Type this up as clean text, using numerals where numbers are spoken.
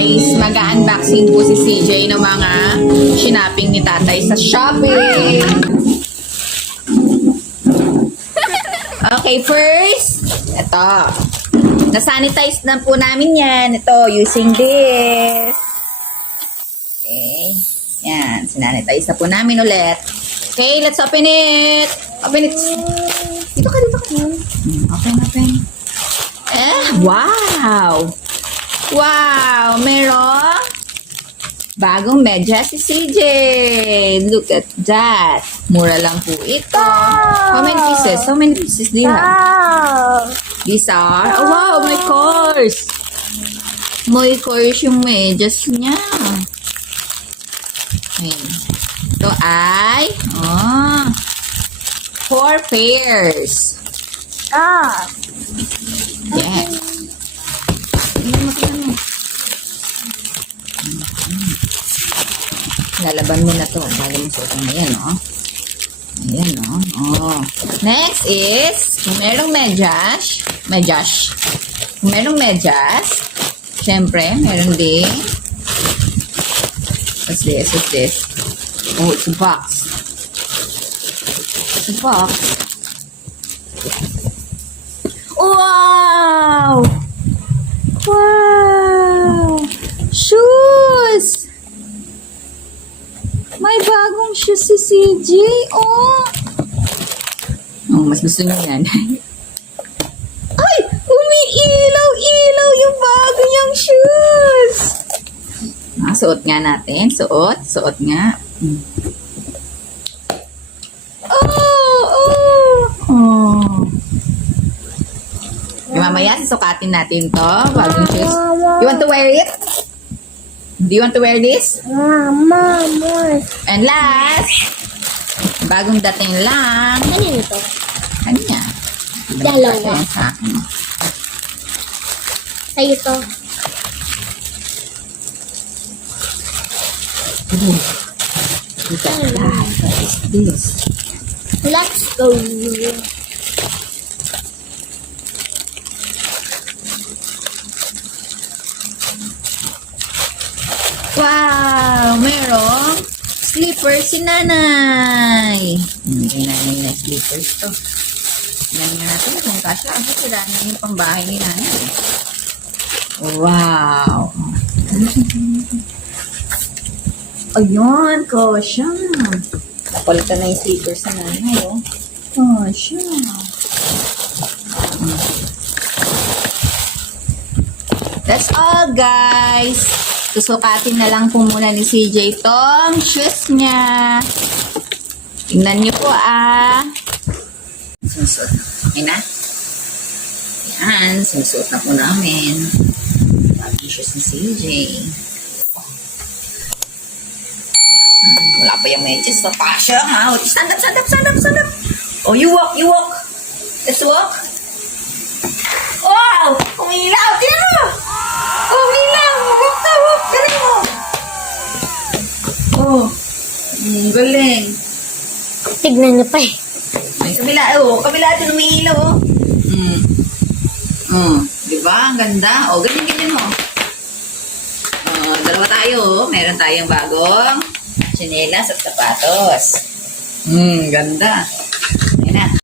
guys, mag-unboxing po si CJ ng mga shinaping ni tatay sa Shopee. Okay, first, ito. Na-sanitize na po namin yan. Ito, using this. Okay. Yan, sinanitize na po namin ulit. Okay, let's open it. Open it. Dito ka. Open. Wow! Wow! Merong bagong medyas si CJ. Look at that. Mura lang po ito. How many pieces? How many pieces do you have? These are? Oh, wow! My course! My course yung medyas niya. Okay. Ito ay 4 pairs. Yes. Lalaban mo na to. Bago mo suotin na yan, oh. Ayan, oh. Next is, kung merong medyas, syempre, meron din. What's this? Oh, it's a box. Wow! Shoes! May bagong shoes si CJ. Oh, mas gusto niya yan. Ay! Umiilaw yung bago niyang shoes! Suot nga natin. Suot nga. Mamaya, susukatin natin to. Bagong shoes. You want to wear it? Do you want to wear this? Mama. And last, bagong dating lang. Ano ito? Kanya. Dalawa. Sa akin. Sa'yo to. Look at that. What is this? Let's go. Wow! Merong slippers si nanay. Kay nanay na slippers to. Tingnan nga natin kung kasya. Kasi sila na yung pambahay ni nanay. Wow! Ayun, kasya. Napalitan na yung slippers sa nanay, oh. Kasya. That's all, guys. Susukatin na lang po muna ni CJ tong shoes niya. Tingnan niyo po, Sinusuot na. Okay na? Yan, sinusuot na po namin. Bagong shoes ni CJ. Wala pa yung medyas. Papasya, ha? Stand up. Oh, you walk. Let's walk. Wow! Umilaw! Tingnan mo! Umilaw! Walk. Galing mo! Oh! Galing. Tignan niyo pa eh. Ay, kabila ito umiilaw, Diba? Ang ganda. Ganyan mo. Dalawa tayo, Meron tayong bagong tsinelas at sapatos. Ganda.